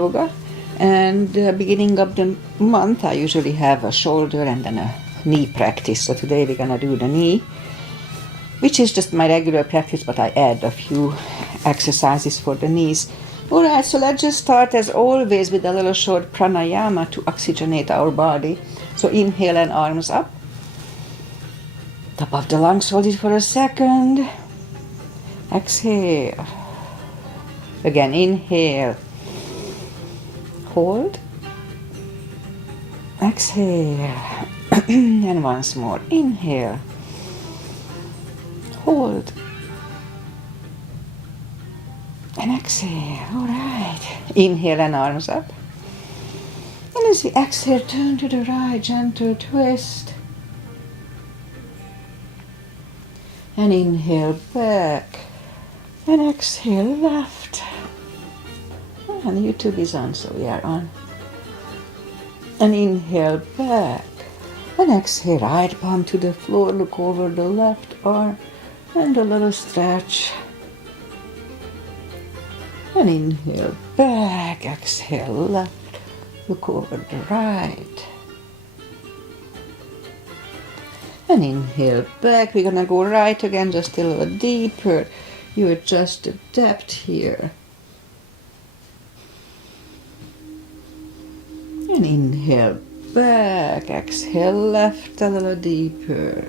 Yoga, and beginning of the month I usually have a shoulder and then a knee practice. So today we're gonna do the knee, which is just my regular practice, but I add a few exercises for the knees. Alright, so let's just start as always with a little short pranayama to oxygenate our body. So inhale and arms up, top of the lungs, hold it for a second, exhale, again inhale, hold, exhale, and once more, inhale, hold, and exhale. All right, inhale and arms up, and as we exhale, turn to the right, gentle twist, and inhale back, and exhale left, and YouTube is on, so we are on. And inhale back, and exhale, right palm to the floor, look over the left arm, and a little stretch. And inhale back, exhale left, look over the right. And inhale back, we're gonna go right again, just a little deeper. You adjust the depth here. And inhale back, exhale left a little deeper.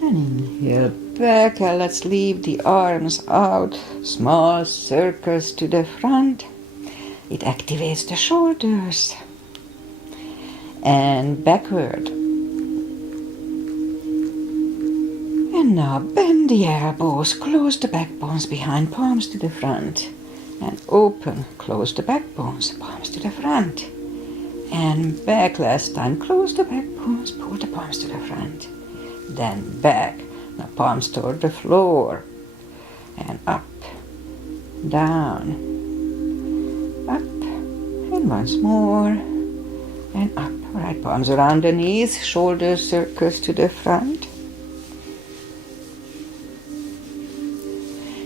And inhale back, and let's leave the arms out, small circles to the front. It activates the shoulders. And backward. And now bend the elbows, close the backbones behind, palms to the front. And open, close the backbones, palms to the front. And back last time, close the backbones, pull the palms to the front. Then back, now palms toward the floor. And up, down, up, and once more, and up. All right, palms around the knees, shoulders circles to the front.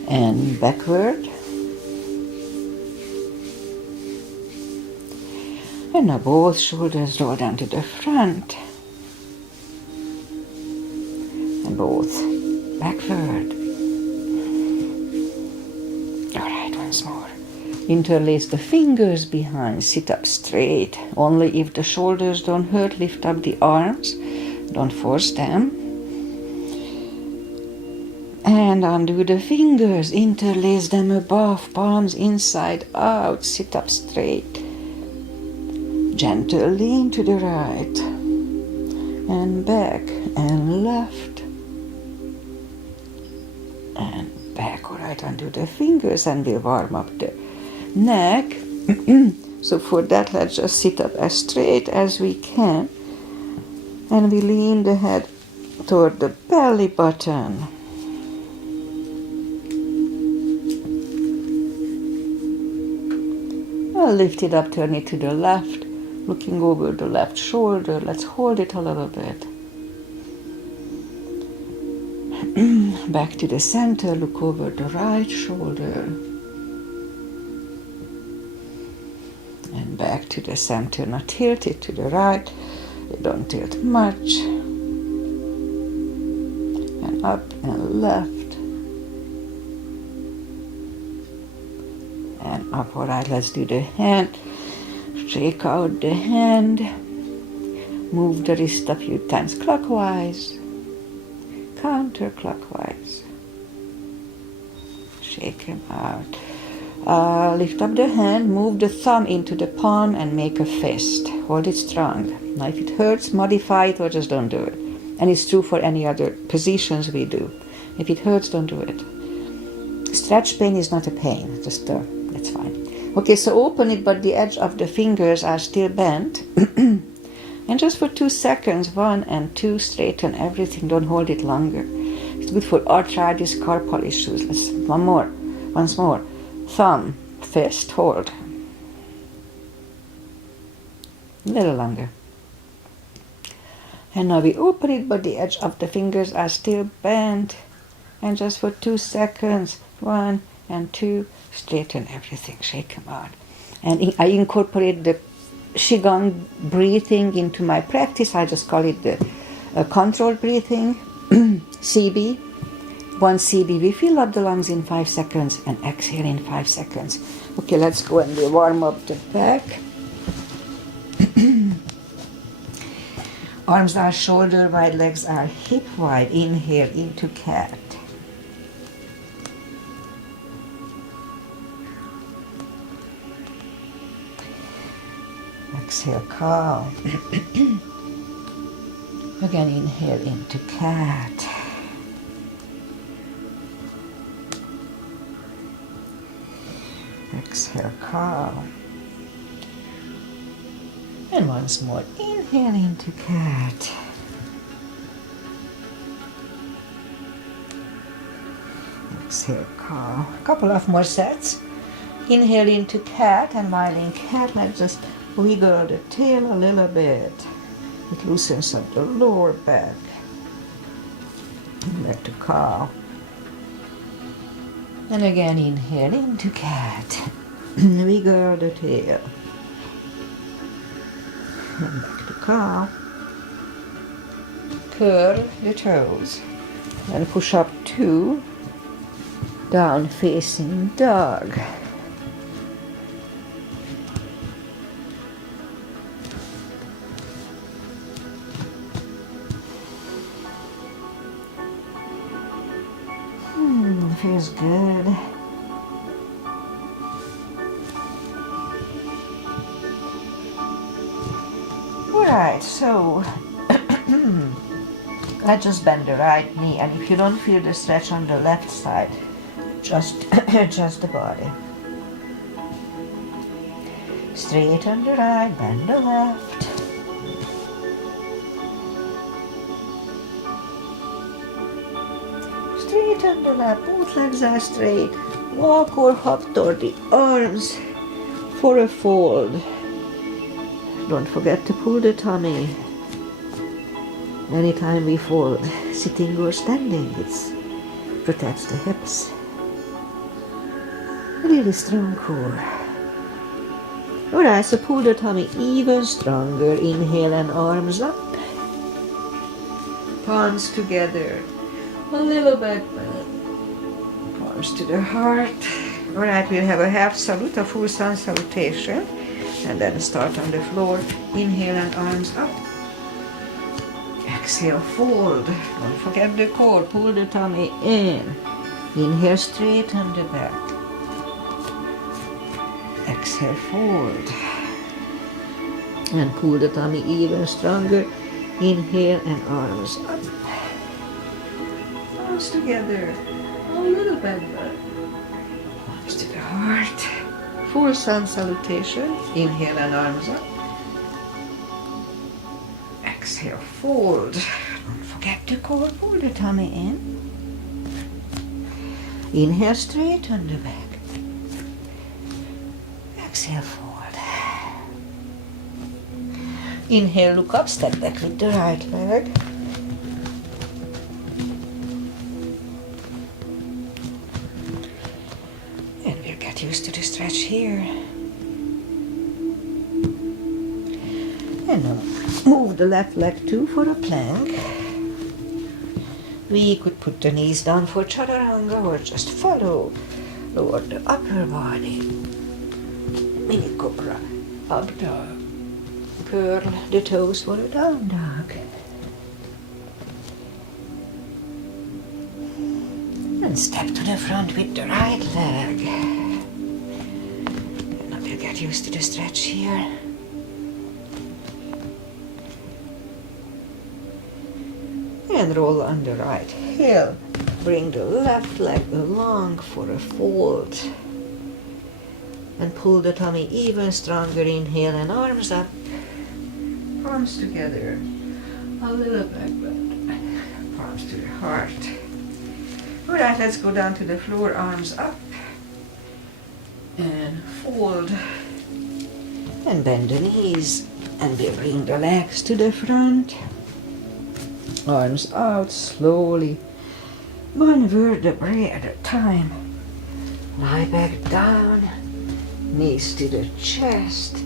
And backward. And now both shoulders roll down to the front. And both backward. Alright, once more. Interlace the fingers behind, sit up straight. Only if the shoulders don't hurt, lift up the arms. Don't force them. And undo the fingers, interlace them above, palms inside out, sit up straight. Gentle lean to the right, and back, and left, and back. All right, undo the fingers, and we'll warm up the neck. So for that, let's just sit up as straight as we can, and we lean the head toward the belly button. I'll lift it up, turn it to the left, looking over the left shoulder. Let's hold it a little bit. Back to the center, look over the right shoulder. And back to the center. Now tilt it to the right. Don't tilt much. And up and left. And up. All right, let's do the hand. Shake out the hand. Move the wrist a few times clockwise, counterclockwise. Shake them out. Lift up the hand, move the thumb into the palm and make a fist. Hold it strong. Now if it hurts, modify it or just don't do it. And it's true for any other positions we do. If it hurts, don't do it. Stretch pain is not a pain, just that's fine. Okay, so open it, but the edge of the fingers are still bent. And just for 2 seconds, 1 and 2, straighten everything, don't hold it longer. It's good for arthritis, carpal issues. Let's, once more. Thumb, fist, hold. A little longer. And now we open it, but the edge of the fingers are still bent. And just for 2 seconds, 1 and 2, straighten everything, shake them out. And I incorporate the Qigong breathing into my practice. I just call it the controlled breathing, CB. 1 CB, we fill up the lungs in 5 seconds and exhale in 5 seconds. Okay, let's go and warm up the back. Arms are shoulder wide, legs are hip wide. Inhale into cat. Exhale, cow. Again, inhale into cat. Exhale, cow. And once more, inhale into cat. Exhale, cow. A couple of more sets. Inhale into cat, and while in cat, let's just wiggle the tail a little bit. It loosens up the lower back. And back to cow. And again, inhale into cat. Wiggle the tail. And back to cow. Curl the toes. And push up 2. Down facing dog. Feels good. Alright, so let's just bend the right knee, and if you don't feel the stretch on the left side, just adjust the body. Straighten the right, bend the left. Straighten the left, both legs are straight. Walk or hop toward the arms for a fold. Don't forget to pull the tummy. Anytime we fold, sitting or standing, it protects the hips. Really strong core. Alright, so pull the tummy even stronger. Inhale and arms up. Palms together. A little bit back. Palms to the heart. Alright, we'll have a half salute, a full sun salutation. And then start on the floor. Inhale and arms up. Exhale, fold. Don't forget the core. Pull the tummy in. Inhale, straighten the back. Exhale, fold. And pull the tummy even stronger. Inhale and arms up. Arms together. A little bit back. Arms to the heart. Full sun salutation. Inhale and arms up. Exhale, fold. Don't forget the core. Pull the tummy in. Inhale, straighten the back. Exhale, fold. Inhale, look up, step back with the right leg. And we'll get used to the stretch here. And now move the left leg too for a plank. We could put the knees down for chaturanga or just follow. Lower the upper body. Mini cobra. Up dog. Curl the toes for a down dog. And step to the front with the right leg. And now we'll get used to the stretch here. And roll on the right heel. Bring the left leg along for a fold. And pull the tummy even stronger. Inhale and arms up. Palms together. A little back bend. Palms to the heart. Alright, let's go down to the floor. Arms up. And fold. And bend the knees. And we'll bring the legs to the front. Arms out slowly. One vertebrae at a time. Lie back down, knees to the chest,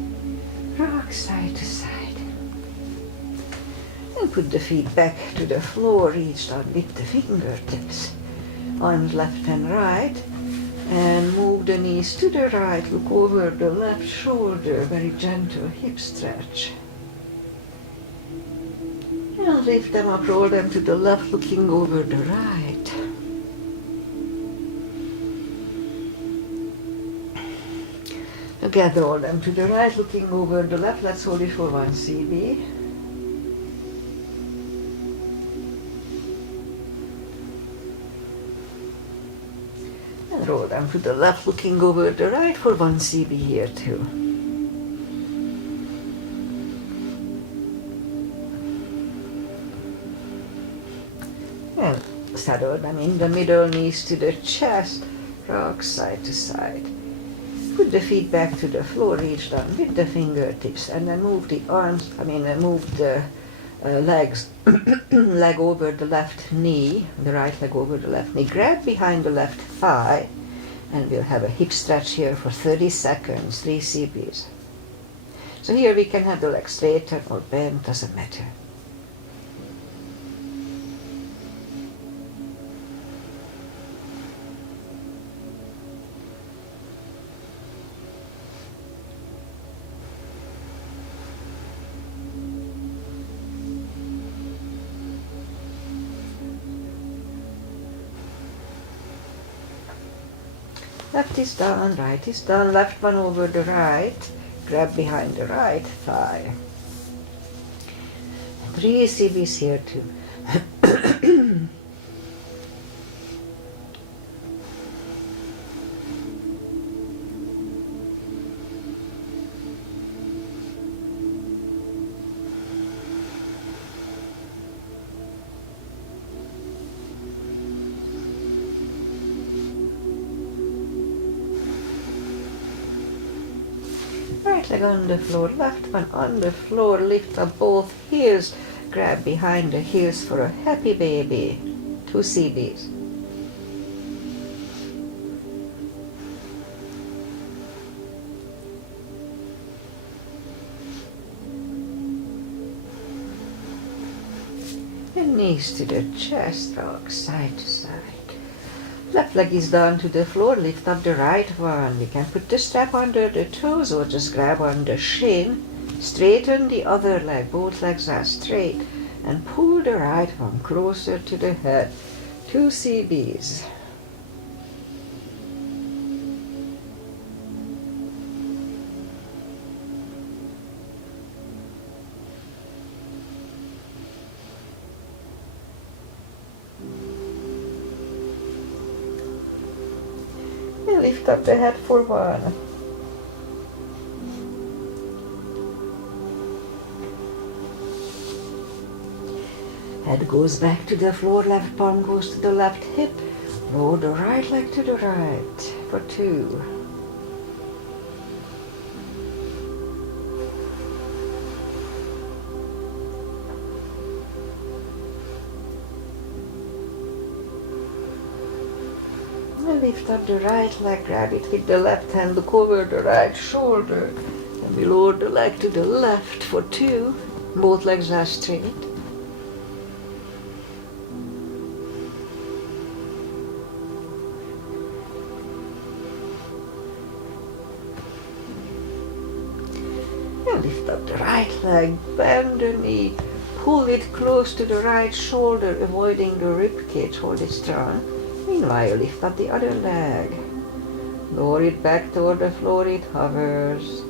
rock side to side. And put the feet back to the floor, reach down with the fingertips. Arms left and right. And move the knees to the right, look over the left shoulder, very gentle hip stretch. And lift them up, roll them to the left, looking over the right. Again, roll them to the right, looking over the left. Let's hold it for 1 CB. And roll them to the left, looking over the right for 1 CB here too. And saddle them in the middle, knees to the chest, rock side to side. Put the feet back to the floor, reach down with the fingertips, and then move the arms, move the legs, leg over the left knee, the right leg over the left knee. Grab behind the left thigh, and we'll have a hip stretch here for 30 seconds, 3 CBs. So here we can have the leg straighten or bent, doesn't matter. Left is down, right is down, left one over the right, grab behind the right thigh. 3 CBs here too. Right leg on the floor, left one on the floor, lift up both heels, grab behind the heels for a happy baby. 2 CBs. And knees to the chest, rock side to side. Left leg is down to the floor, lift up the right one. We can put the strap under the toes or just grab on the shin. Straighten the other leg, both legs are straight. And pull the right one closer to the head. 2 CBs. Lift up the head for 1. Head goes back to the floor, left palm goes to the left hip. Roll the right leg to the right for 2. Lift up the right leg, grab it with the left hand, look over the right shoulder, and we lower the leg to the left for 2. Both legs are straight. And lift up the right leg, bend the knee, pull it close to the right shoulder, avoiding the rib cage, hold it strong. Meanwhile, lift up the other leg. Lower it back toward the floor, it hovers.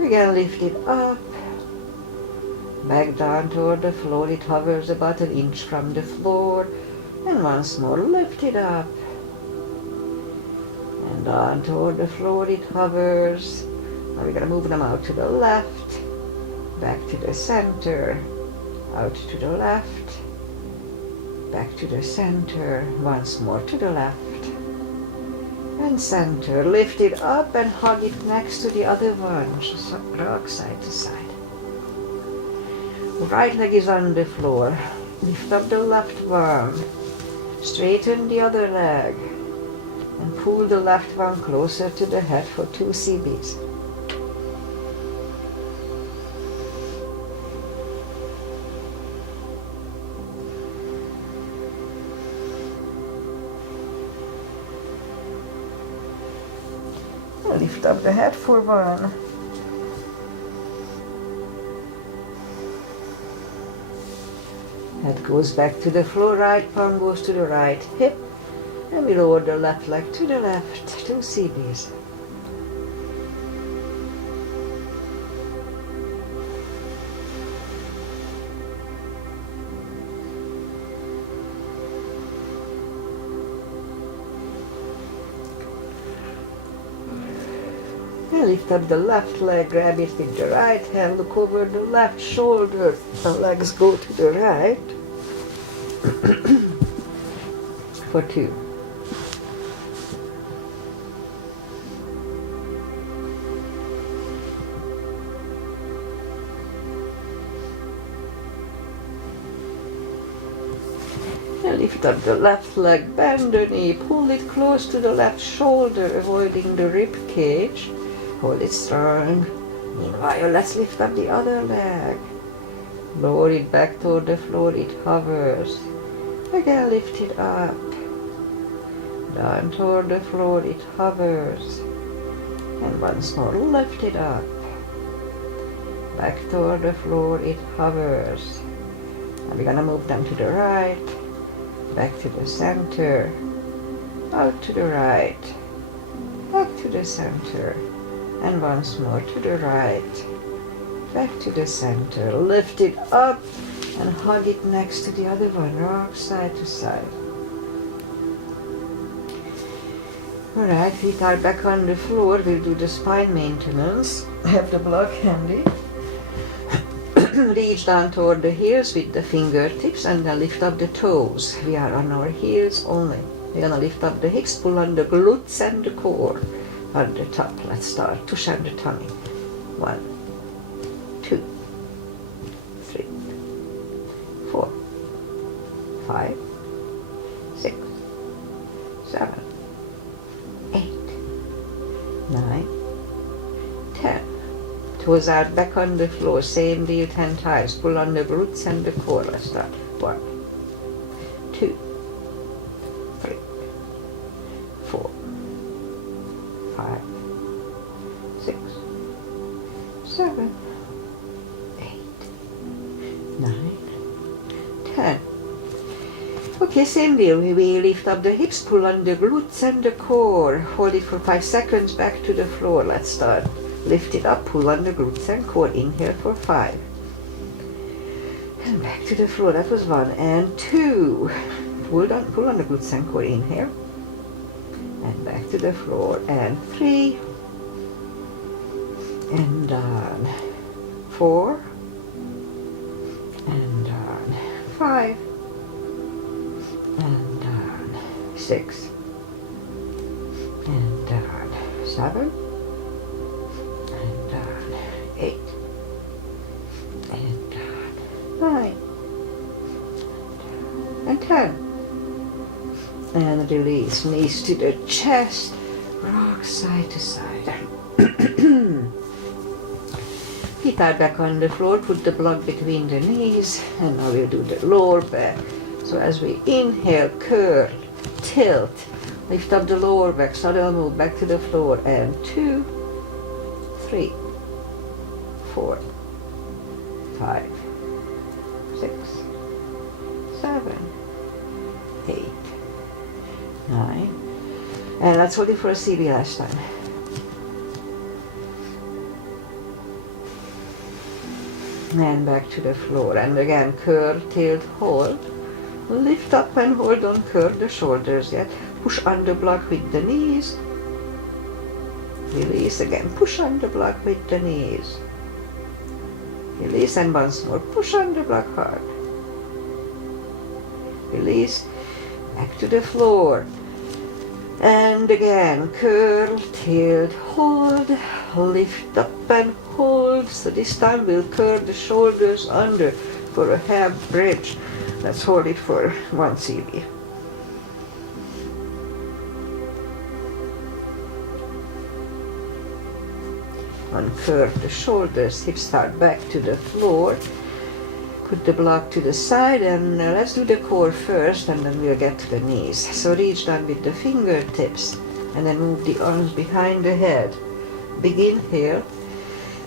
Again, lift it up. Back down toward the floor, it hovers about 1 inch from the floor. And once more, lift it up. And down toward the floor, it hovers. Now we're going to move them out to the left, back to the center, out to the left. Back to the center, once more to the left, and center. Lift it up and hug it next to the other one, just rock side to side. Right leg is on the floor. Lift up the left one. Straighten the other leg and pull the left one closer to the head for 2 CBs. Lift up the head for 1. Head goes back to the floor, right palm goes to the right hip, and we lower the left leg to the left, 2 CBs. Lift up the left leg, grab it with the right hand, look over the left shoulder, the legs go to the right for 2. And lift up the left leg, bend the knee, pull it close to the left shoulder, avoiding the rib cage. Hold it strong. Meanwhile, let's lift up the other leg. Lower it back toward the floor, it hovers. Again, lift it up. Down toward the floor, it hovers. And once more, lift it up. Back toward the floor, it hovers. And we're gonna move down to the right, back to the center, out to the right, back to the center. And once more to the right, back to the center, lift it up and hug it next to the other one, rock side to side. Alright, feet are back on the floor, we'll do the spine maintenance. Have the block handy. Reach down toward the heels with the fingertips and then lift up the toes. We are on our heels only. We're gonna lift up the hips, pull on the glutes and the core. At the top, let's start. Push on the tummy. 1, 2, 3, 4, 5, 6, 7, 8, 9, 10. Toes out back on the floor. Same deal 10 times. Pull on the glutes and the core. Let's start. 1, 2, 3, 4, 5, 6, 7, 8, 9, 10. Okay, same deal. We lift up the hips, pull on the glutes and the core. Hold it for 5 seconds, back to the floor. Let's start. Lift it up, pull on the glutes and core. Inhale for 5. And back to the floor. That was 1 and 2. Pull on the glutes and core. Inhale. And back to the floor, and 3, and down, 4, and down, 5, and down, 6, and down, 7, and down, 8, and down, 9, and 10. And release, knees to the chest, rock side to side. Feet are back on the floor, put the block between the knees, and now we'll do the lower back. So as we inhale, curl, tilt, lift up the lower back, suddenly move back to the floor, and 2, 3, 4, 5, 6, 7, 8, 9, and let's hold it for a CB last time. And back to the floor, and again curl, tilt, hold, lift up and hold, don't curl the shoulders yet, push on the block with the knees, release again, push on the block with the knees, release, and once more, push on the block hard, release, back to the floor, and again curl, tilt, hold, lift up and hold. So this time we'll curl the shoulders under for a half bridge. Let's hold it for 1 CB. one, curve the shoulders, hips start back to the floor. Put the block to the side, and let's do the core first, and then we'll get to the knees. So reach down with the fingertips, and then move the arms behind the head. Big inhale.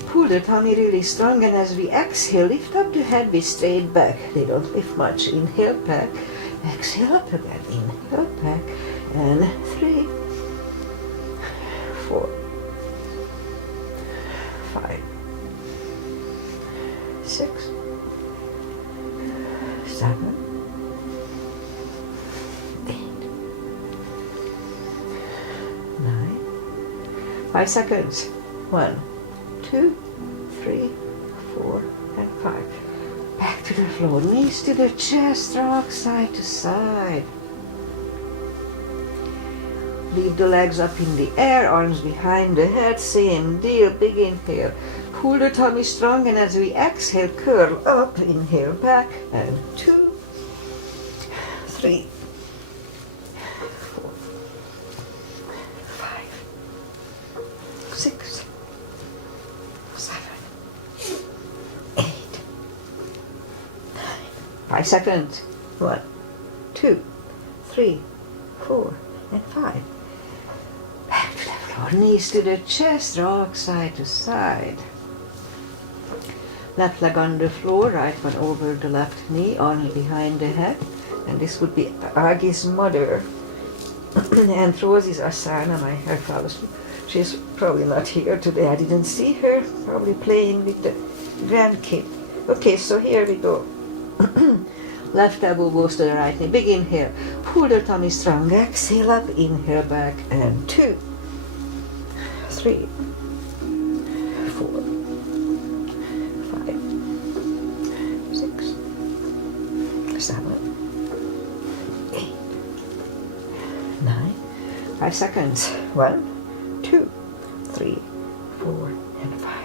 Pull the tummy really strong, and as we exhale, lift up the head with straight back. They don't lift much. Inhale back, exhale up again. Inhale back, and 3, 4, 5, 6, 7, 8, 9. 5 seconds. 1, 2, 3, 4, and 5. Back to the floor. Knees to the chest, rock side to side. Leave the legs up in the air, arms behind the head, same deal. Big inhale. Pull the tummy strong, and as we exhale, curl up. Inhale back, and 2, 3, 4, 5, 6, 7, 8, 9. 5 seconds. 1, 2, 3, 4, and 5. Back to the floor. Knees to the chest, rock side to side. Left leg on the floor, right one over the left knee, arms behind the head. And this would be Agi's mother. And Rosie's asana, my hair fell asleep. She's probably not here today. I didn't see her. Probably playing with the grandkid. Okay, so here we go. Left elbow goes to the right knee. Big inhale. Pull the tummy strong. Exhale up. Inhale back. And 2, 3, 4, 5, 6, 7, 8, 9. 5 seconds. 1, 2, 3, 4, and 5.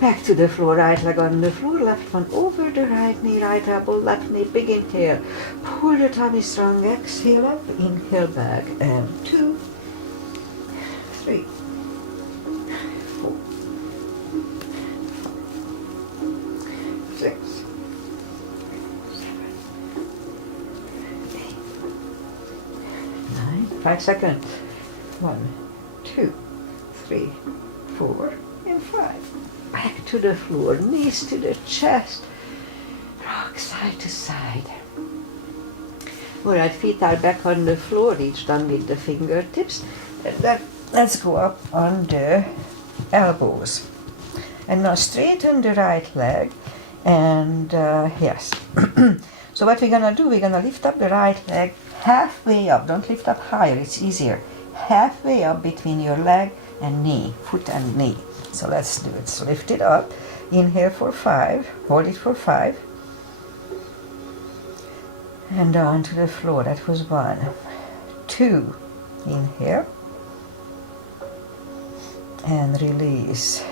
Back to the floor, right leg on the floor, left one over the right knee, right elbow, left knee, big inhale. Pull the tummy strong, exhale up, inhale back, and 2, 3, 4, 5, 6, 7, 8, 9. 5 seconds. 1, 2, 3, 4, and 5. Back to the floor, knees to the chest, rock side to side. Alright, feet are back on the floor, reach down with the fingertips. And then let's go up on the elbows. And now straighten the right leg. And yes. So what we're gonna do, we're gonna lift up the right leg halfway up. Don't lift up higher, it's easier. Halfway up between your leg and knee, foot and knee. So let's do it. So lift it up. Inhale for 5. Hold it for 5. And down to the floor. That was 1. 2. Inhale. And release.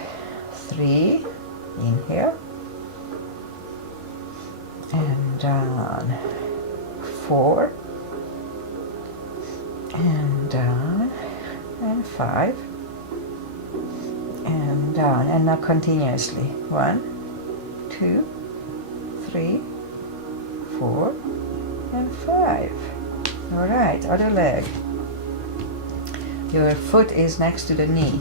3. Inhale. And down. 4. And down. And 5. And down, and now continuously. 1, 2, 3, 4, and 5. All right, other leg. Your foot is next to the knee.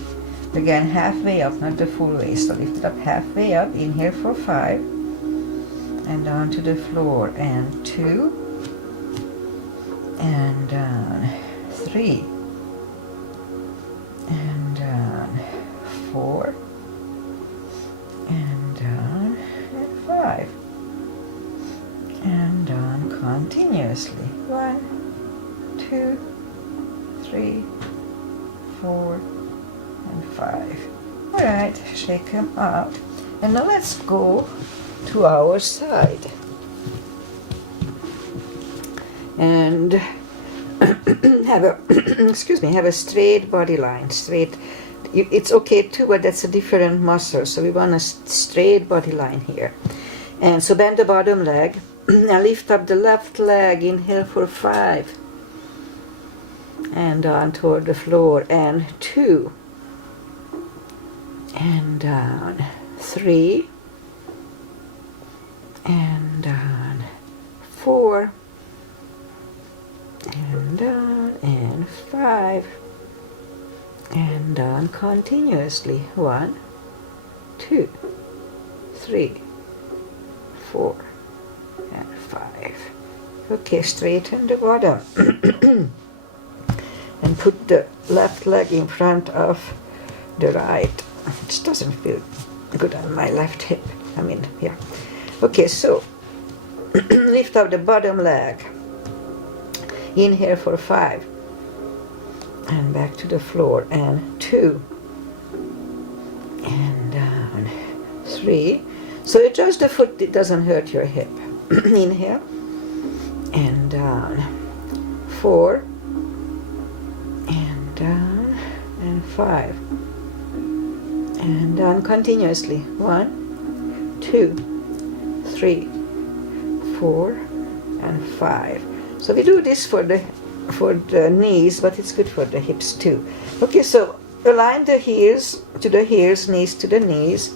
Again, halfway up, not the full way. So lift it up halfway up. Inhale for 5, and down to the floor. And 2, and down. 3, and down. 4, and down, and 5, and down continuously. 1, 2, 3, 4, and 5. All right, shake them out. And now let's go to our side. And have a have a straight body line, straight. It's okay too, but that's a different muscle. So we want a straight body line here. And so bend the bottom leg. Now lift up the left leg. Inhale for 5. And down toward the floor. And 2. and down, 3, and down, 4, and down, and 5, and down continuously, 1, 2, 3, 4, and 5. Okay, straighten the bottom and put the left leg in front of the right. It doesn't feel good on my left hip. Yeah. Okay, so lift up the bottom leg. Inhale for 5. And back to the floor. And 2. And down. 3. So adjust the foot, it doesn't hurt your hip. Inhale. And down. 4. And down. And 5. And down continuously. 1, 2, 3, 4, and 5. So we do this for the knees, but it's good for the hips too. Okay, so align the heels to the heels, knees to the knees,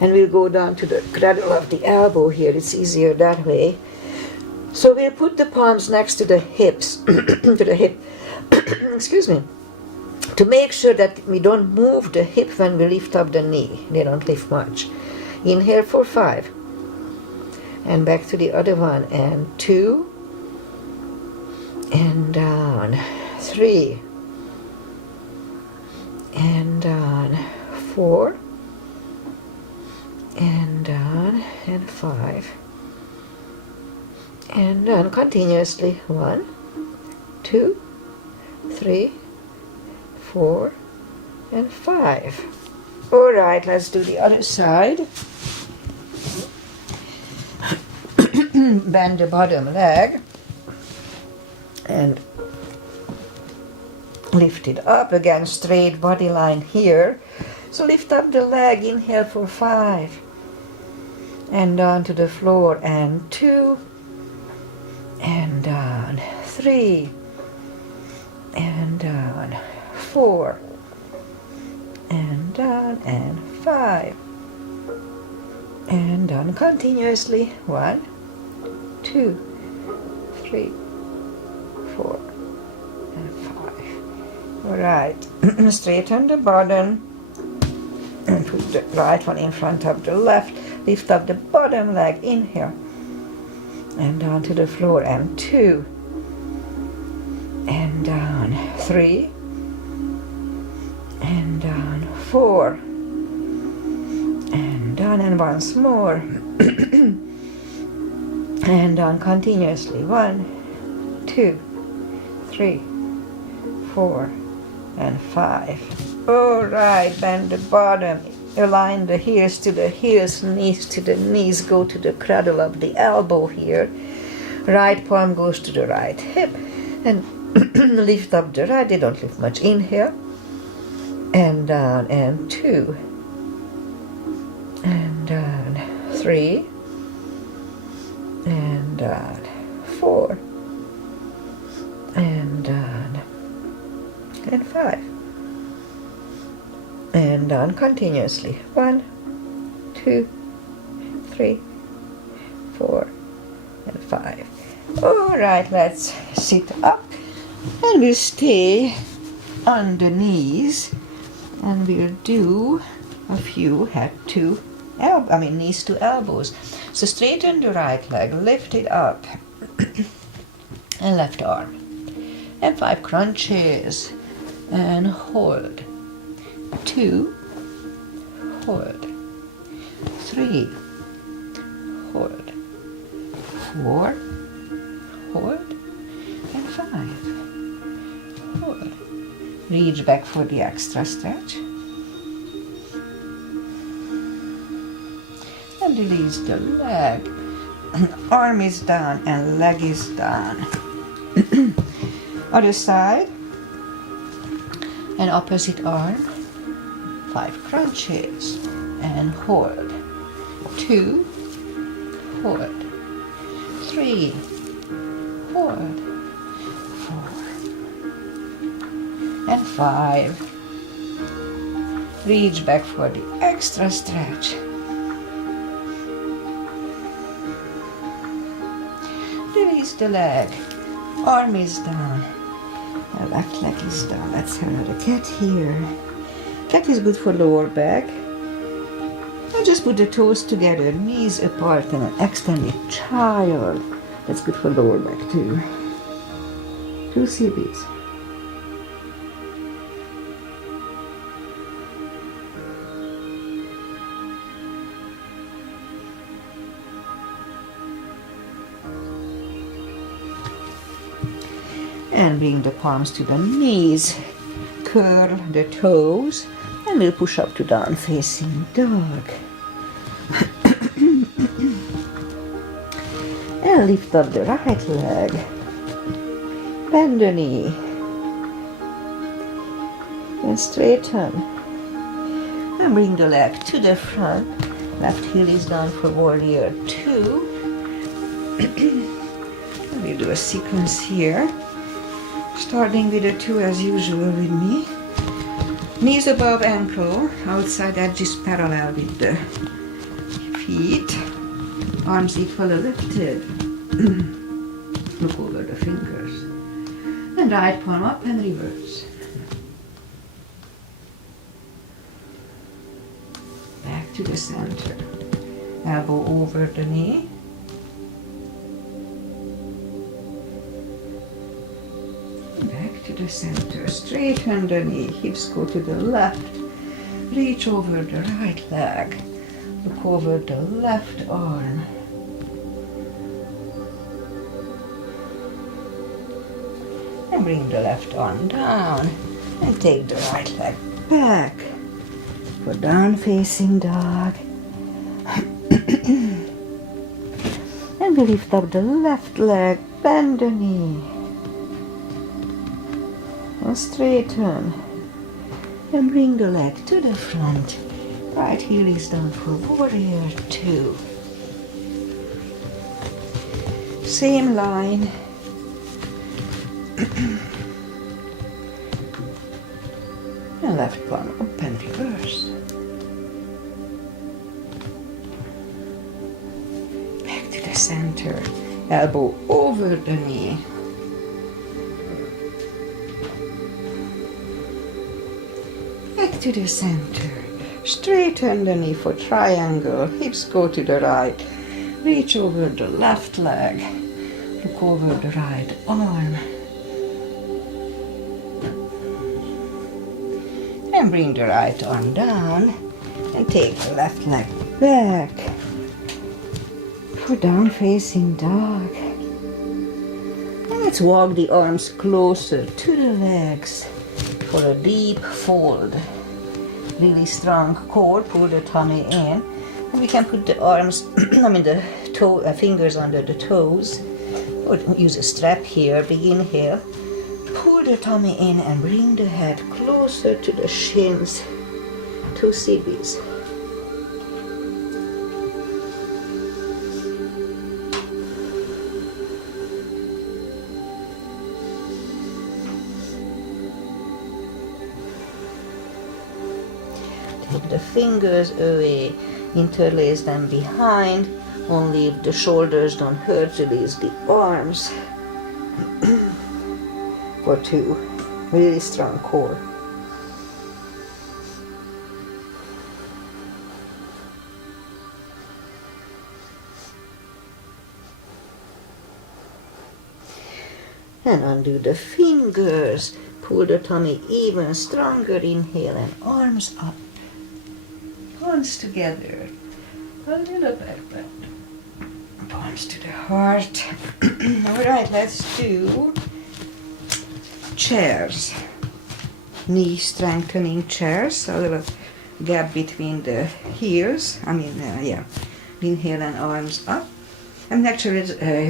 and we'll go down to the cradle of the elbow here. It's easier that way. So we'll put the palms next to the hips, to the hip. Excuse me. To make sure that we don't move the hip when we lift up the knee. They don't lift much. Inhale for 5. And back to the other one. And 2. And down. 3. And down. 4. And down. And 5. And down continuously. 1, 2, 3, 4, and 5. All right, let's do the other side. Bend the bottom leg and lift it up. Again, straight body line here. So lift up the leg, inhale for 5, and down to the floor, and 2, and down, 3, and down, 4, and down, and 5, and down continuously. 1, 2, 3, 4, and 5. All right, straighten the bottom and put the right one in front of the left. Lift up the bottom leg, inhale, and down to the floor, and 2, and down, 3, and down, 4, and down, and once more, and down continuously. 1, 2, 3, 4, and 5. All right, bend the bottom, align the heels to the heels, knees to the knees, go to the cradle of the elbow here. Right palm goes to the right hip, and lift up the right. They don't lift much. Inhale, and down, and 2, and down, 3, and down, 4, and down, and 5, and down continuously. 1, 2, 3, 4, and 5. All right, let's sit up, and we'll stay on the knees, and we'll do a few head to knees to elbows. So straighten the right leg, lift it up, and left arm, and 5 crunches, and hold. 2, hold. 3, hold. 4, hold, and 5, hold. Reach back for the extra stretch. And release the leg. Arm is down and leg is down. Other side. And opposite arm. 5 crunches. And hold. 2, hold. 3, hold. 4, and 5. Reach back for the Extra stretch. Release the leg. Arm is down. The left leg is down. Let's have another cat here. Cat is good for lower back. And just put the toes together, knees apart, and an extended child. That's good for lower back too. 2 CBs. And bring the palms to the knees. Curl the toes. And we'll push up to down facing dog. And lift up the right leg. Bend the knee. And straighten. And bring the leg to the front. Left heel is down for warrior 2. And we'll do a sequence here. Starting with a 2 as usual with me. Knees above ankle, outside edges parallel with the feet. Arms equally lifted. Look over the fingers. And right palm up and reverse. Back to the center. Elbow over the knee. To the center, straighten the knee, hips go to the left, reach over the right leg, look over the left arm, and bring the left arm down, and take the right leg back for down facing dog, and we lift up the left leg, bend the knee, and straighten, and bring the leg to the front. Right heel is down for warrior 2. Same line. And left palm up and reverse. Back to the center. Elbow over the knee. To the center, straighten the knee for triangle, hips go to the right, reach over the left leg, look over the right arm, and bring the right arm down, and take the left leg back for down facing dog. And let's walk the arms closer to the legs for a deep fold. Really strong core, pull the tummy in, and we can put the arms, the fingers under the toes, or use a strap here. Big inhale, pull the tummy in and bring the head closer to the shins, 2 CBs. Take the fingers away, interlace them behind, only if the shoulders don't hurt, release the arms. For 2, really strong core. And undo the fingers, pull the tummy even stronger, inhale and arms up. Palms together, a little bit, but palms to the heart. Alright, let's do chairs. Knee strengthening chairs, a little gap between the heels. Inhale and arms up. And actually,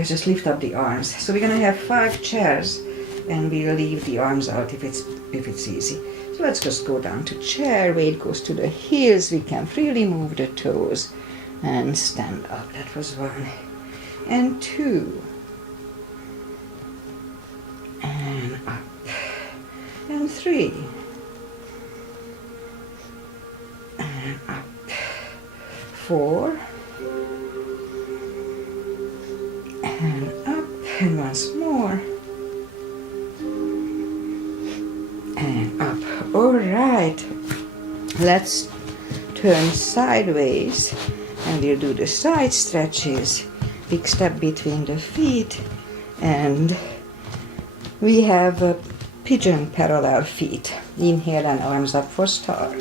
just lift up the arms. So we're gonna have 5 chairs, and we'll leave the arms out if it's easy. So let's just go down to chair, weight goes to the heels, we can freely move the toes and stand up. That was 1 and 2. And up. And 3. And up. 4, and up, and once more, and up. All right, let's turn sideways, and we'll do the side stretches. Big step between the feet, and we have a pigeon parallel feet. Inhale and arms up for star.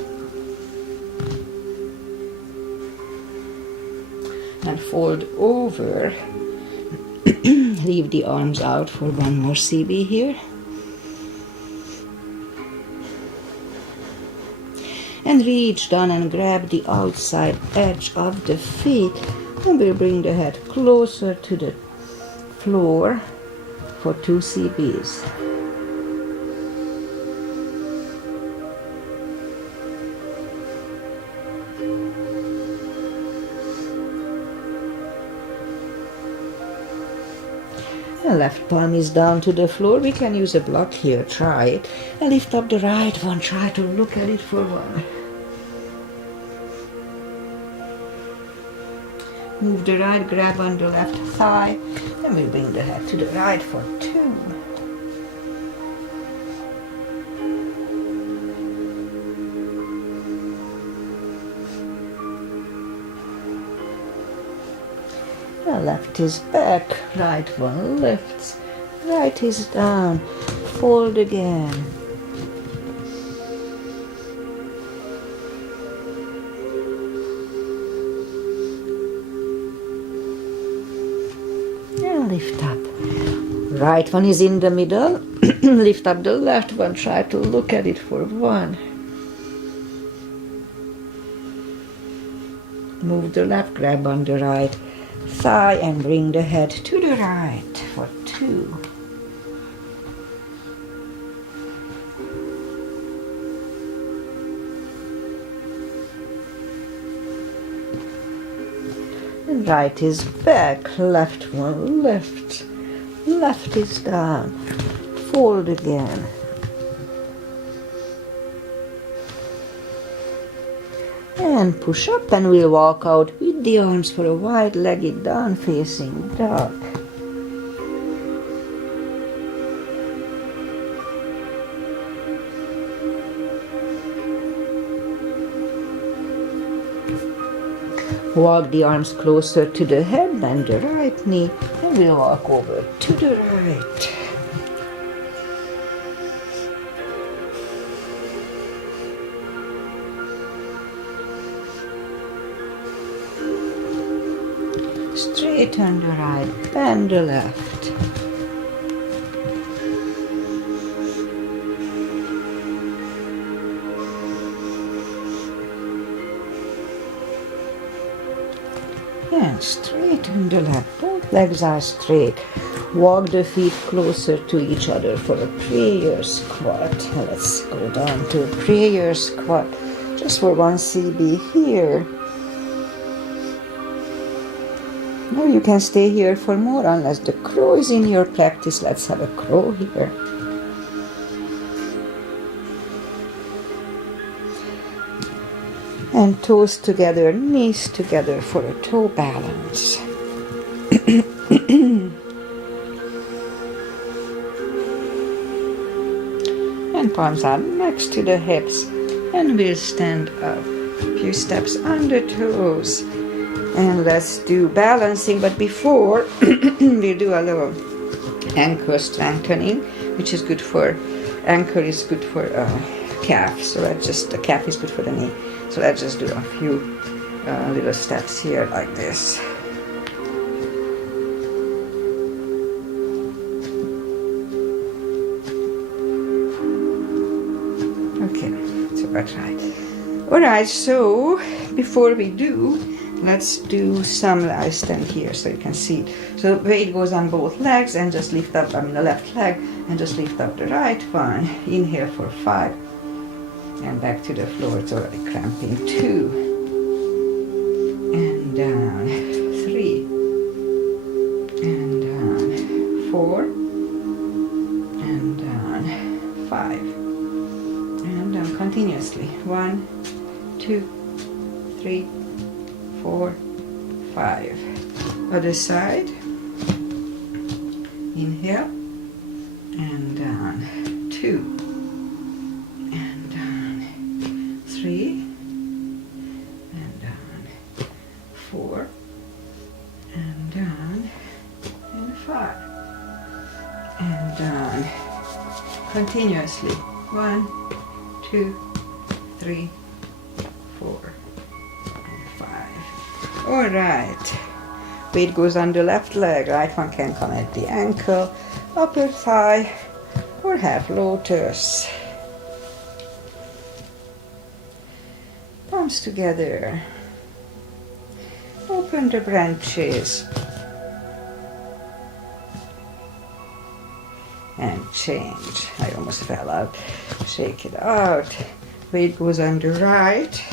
And fold over. Leave the arms out for one more CB here. And reach down and grab the outside edge of the feet. And we'll bring the head closer to the floor for 2 CBs. The left palm is down to the floor. We can use a block here. Try it. And lift up the right one. Try to look at it for 1. Move the right, grab on the left thigh, and we bring the head to the right for 2. The left is back, right one lifts, right is down, fold again. Lift up. Right one is in the middle. Lift up the left one. Try to look at it for 1. Move the left, grab on the right thigh and bring the head to the right for 2. Right is back, left one lifts, left is down, fold again. And push up, and we'll walk out with the arms for a wide-legged down facing dog. Walk the arms closer to the head, bend the right knee, and we'll walk over to the right. Straighten the right, bend the left. And straighten the left. Both legs are straight. Walk the feet closer to each other for a prayer squat. Let's go down to a prayer squat. Just for 1 CB here. Or you can stay here for more unless the crow is in your practice. Let's have a crow here. And toes together, knees together for a toe balance. And palms are next to the hips. And we'll stand up. A few steps on the toes. And let's do balancing. But before, we'll do a little ankle strengthening, which is good for, ankle is good for calf. So let's just, the calf is good for the knee. So let's just do a few little steps here like this. Okay, so that's right. Alright, so before we do, let's do some, I stand here so you can see. So weight goes on both legs and just lift up, the left leg, and just lift up the right one. Inhale for 5. And back to the floor, it's already cramping. 2. And down. 3. And down. 4. And down. 5. And down continuously. 1, 2, 3, 4, 5. Other side. Inhale and down. 2 and down. 3 and down. 4 and down. And 5 and down. Continuously. 1, 2, 3, 4, and 5. All right. Weight goes on the left leg. Right one can come at the ankle, upper thigh, or half lotus. Palms together. Open the branches. And change. I almost fell out. Shake it out. Weight goes on the right.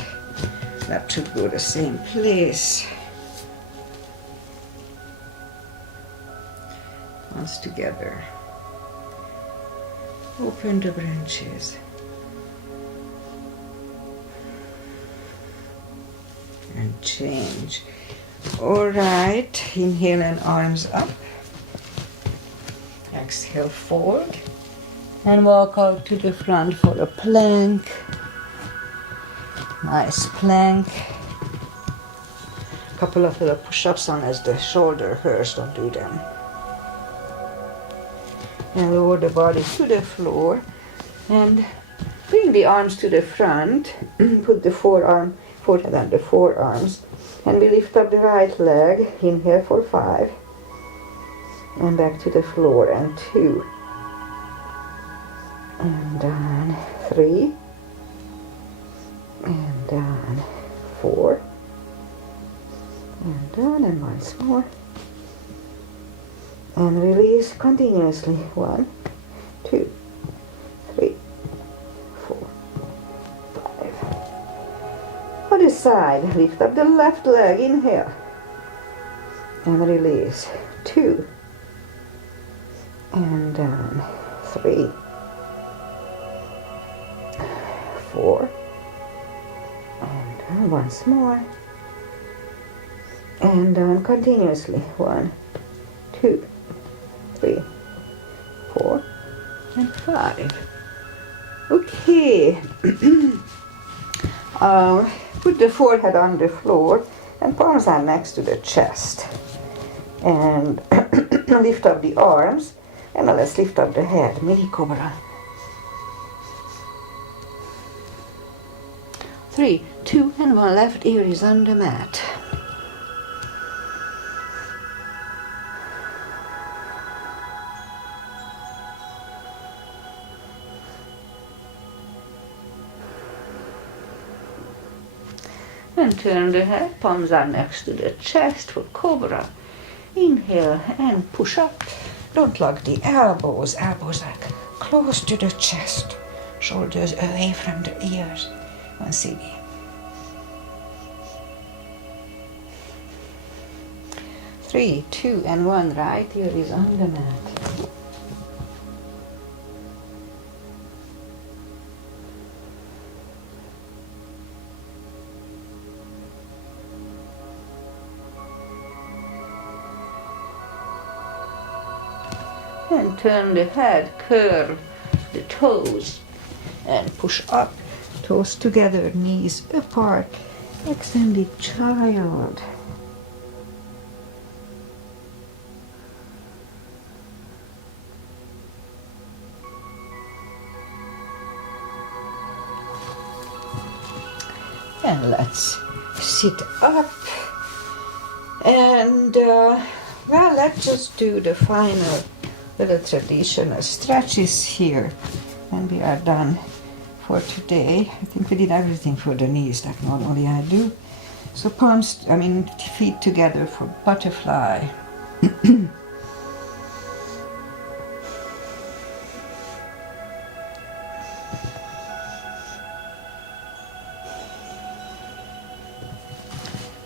That should go the same place. Once together. Open the branches. And change. All right. Inhale and arms up. Exhale, fold. And walk out to the front for a plank. Nice plank. A couple of little push-ups unless the shoulder hurts, don't do them. And lower the body to the floor. And bring the arms to the front. Put the forehead on the forearms. And we lift up the right leg. Inhale for 5. And back to the floor. And 2. And down. 3. And down. 4. And down. And once more. And release continuously. 1, 2, 3, 4, 5. Other side. Lift up the left leg. Inhale. And release. 2. And down. 3, 4. And down once more. And down continuously. 1, 2, 3, 4, and 5. Okay. Put the forehead on the floor and palms are next to the chest. And lift up the arms. And now let's lift up the head. Mini Cobra. 3, 2, and 1. Left ear is on the mat. And turn the head, palms are next to the chest for Cobra. Inhale and push up. Don't lock the elbows. Elbows are close to the chest. Shoulders away from the ears. 1 CD. 3, 2, and 1. Right ear is on the mat. And turn the head, curve the toes, and push up. Toes together, knees apart. Extended child. And let's sit up. And well, let's just do the final little traditional stretches here. And we are done for today. I think we did everything for the knees like normally I do. So feet together for butterfly.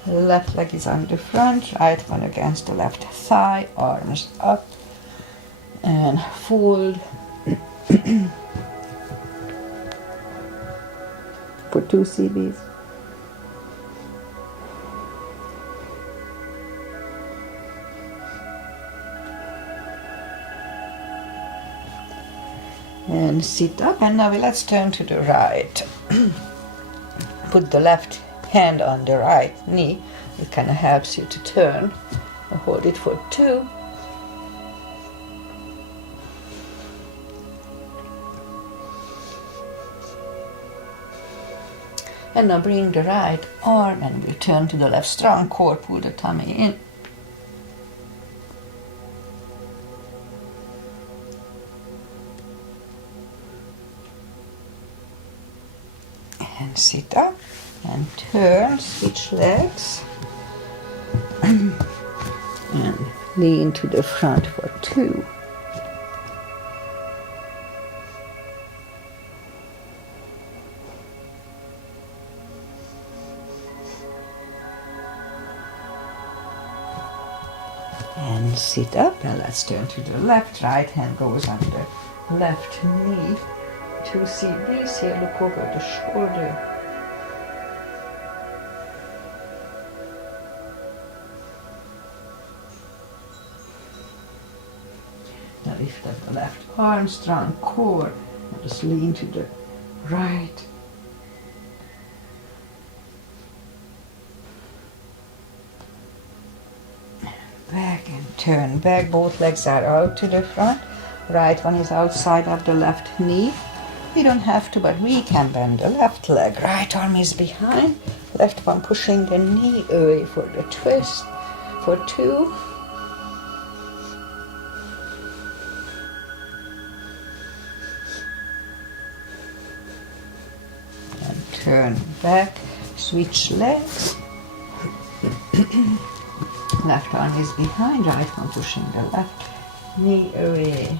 Left leg is on the front, right one against the left thigh, arms up and fold for 2 CBs. And sit up, and now let's turn to the right. Put the left hand on the right knee. It kind of helps you to turn. Hold it for 2. And now bring the right arm and we'll turn to the left. Strong core, pull the tummy in. And sit up and turn, switch legs. And lean to the front for 2. And sit up, and let's turn to the left. Right hand goes on the left knee. 2 CBs here, look over the shoulder. Now lift up the left arm, strong core. And just lean to the right. Back and turn back. Both legs are out to the front. Right one is outside of the left knee. You don't have to, but we can bend the left leg. Right arm is behind. Left one pushing the knee away for the twist. For 2. And turn back. Switch legs. Left arm is behind, right one pushing the left knee away.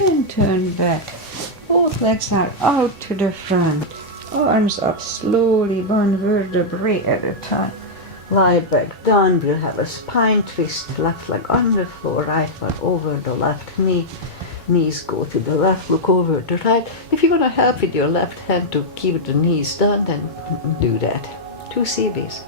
And turn back. Both legs are out to the front. Arms up slowly, one vertebrae at a time. Lie back down. We'll have a spine twist. Left leg on the floor, right one over the left knee. Knees go to the left, look over the right. If you're going to help with your left hand to keep the knees down, then do that. 2 CBs.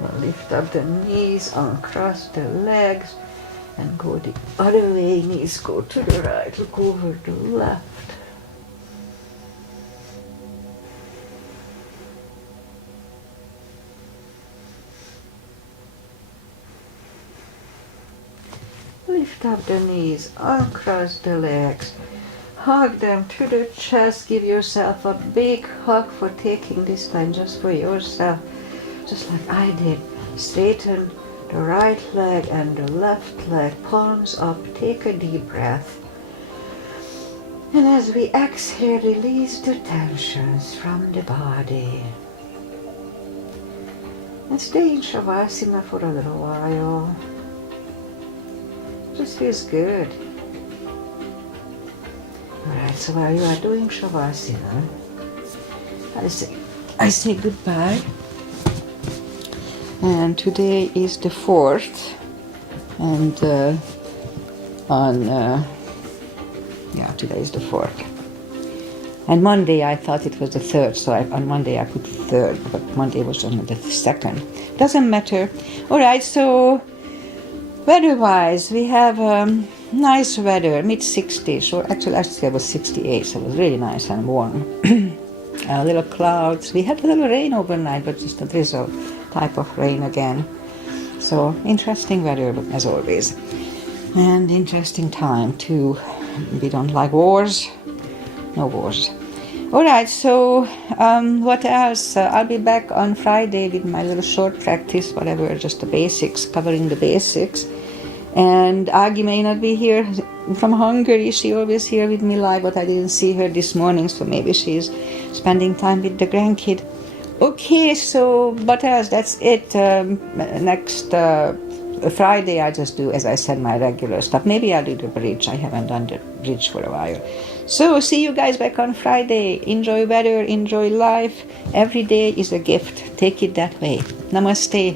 Now lift up the knees, uncross the legs, and go the other way. Knees go to the right, look over the left. Lift up the knees, uncross the legs, hug them to the chest, give yourself a big hug for taking this time just for yourself, just like I did. Straighten the right leg and the left leg, palms up, take a deep breath. And as we exhale, release the tensions from the body. And stay in Shavasana for a little while. Just feels good. Alright, so while you are doing Shavasana, I say goodbye. And today is the 4th. And today is the 4th. And Monday I thought it was the 3rd, so on Monday I put 3rd, but Monday was only the 2nd. Doesn't matter. Alright, so weather-wise, we have nice weather, mid-60s, or actually last year was 68, so it was really nice and warm. Little clouds. We had a little rain overnight, but just a drizzle type of rain again. So interesting weather, as always. And interesting time too. We don't like wars. No wars. Alright, so what else? I'll be back on Friday with my little short practice, whatever, just the basics, covering the basics. And Agi may not be here from Hungary. She always here with me live, but I didn't see her this morning, so maybe she's spending time with the grandkid. Okay, so what else? That's it. Next Friday I just do, as I said, my regular stuff. Maybe I'll do the bridge. I haven't done the bridge for a while. So see you guys back on Friday. Enjoy weather, enjoy life. Every day is a gift. Take it that way. Namaste.